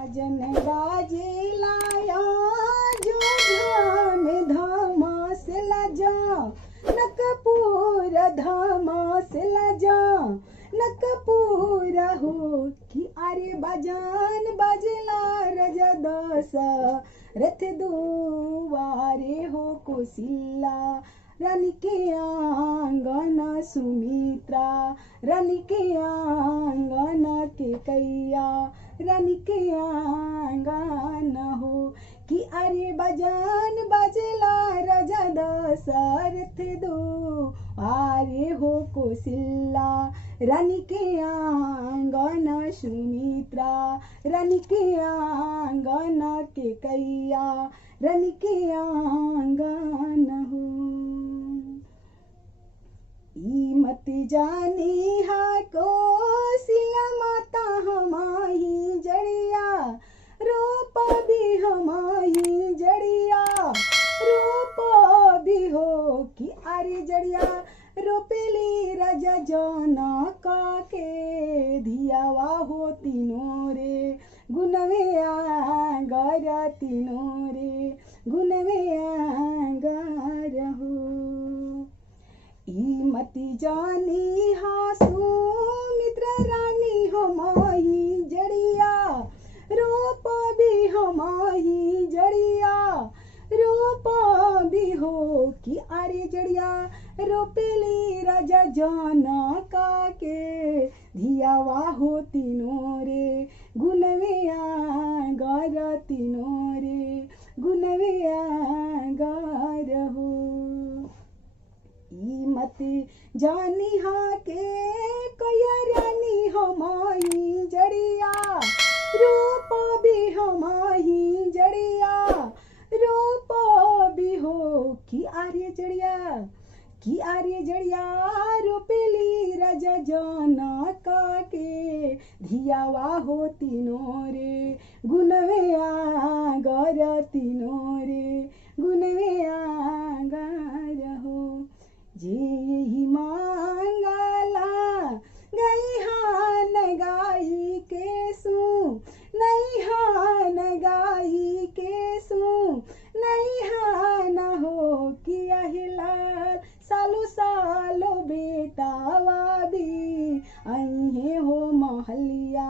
जन बाजे लाया जो धाम धामा से लजा नकपूर धामा से लजा नकपूर हो कि अरे बजान बजला रजा दसा रथ दुआरे हो कुशिला रानी के आंगन सुमित्रा रानी के आंगन के कैया रानी के आंगन हो कि अरे बजान बजला राजा दशरथ दुआरे हो कौशल्या रानी के आंगन सुमित्रा रानी के आंगन के कैया रानी के आंगन हो। मत जानी हा कौशल्या माता हमाही जड़िया रूप भी हमाही जड़िया रूप भी हो कि अरे जड़िया रोपेली राजा जनक के धियावा हो तीनों रे गुनवे आगर तीनों रे गुनवे आगर हो। मति जानी हा सुमित्र रानी हमाही जड़िया रूप भी हमाही जड़िया रूप भी हो कि अरे जड़िया रोपेली राजा जनक के धियावा हो तीनों रे गुनवे आगर तीनों रे गुनवे आगर हो। मत जानी हा के कया रानी हमाही जड़िया रूप भी हमाही जड़िया रूप भी हो कि आर्य जड़िया रोपेली राजा जनक के धियावा हो तीनों रे गुनवे आगर तीनों रे गुनवे आगर हो। जे मांगला गई हान गाई के सू नहीं हान गाई के सू नहीं हान हो किया हिलाल सालो सालो बेटावा भी अहे हो महलिया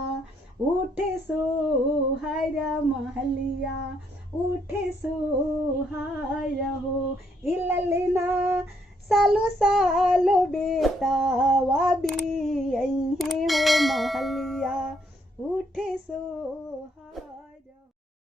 उठे सोहारा महलिया उठे सोहारा हो इललना सालो सालो बेटावा भी अहे हो महलिया उठे सो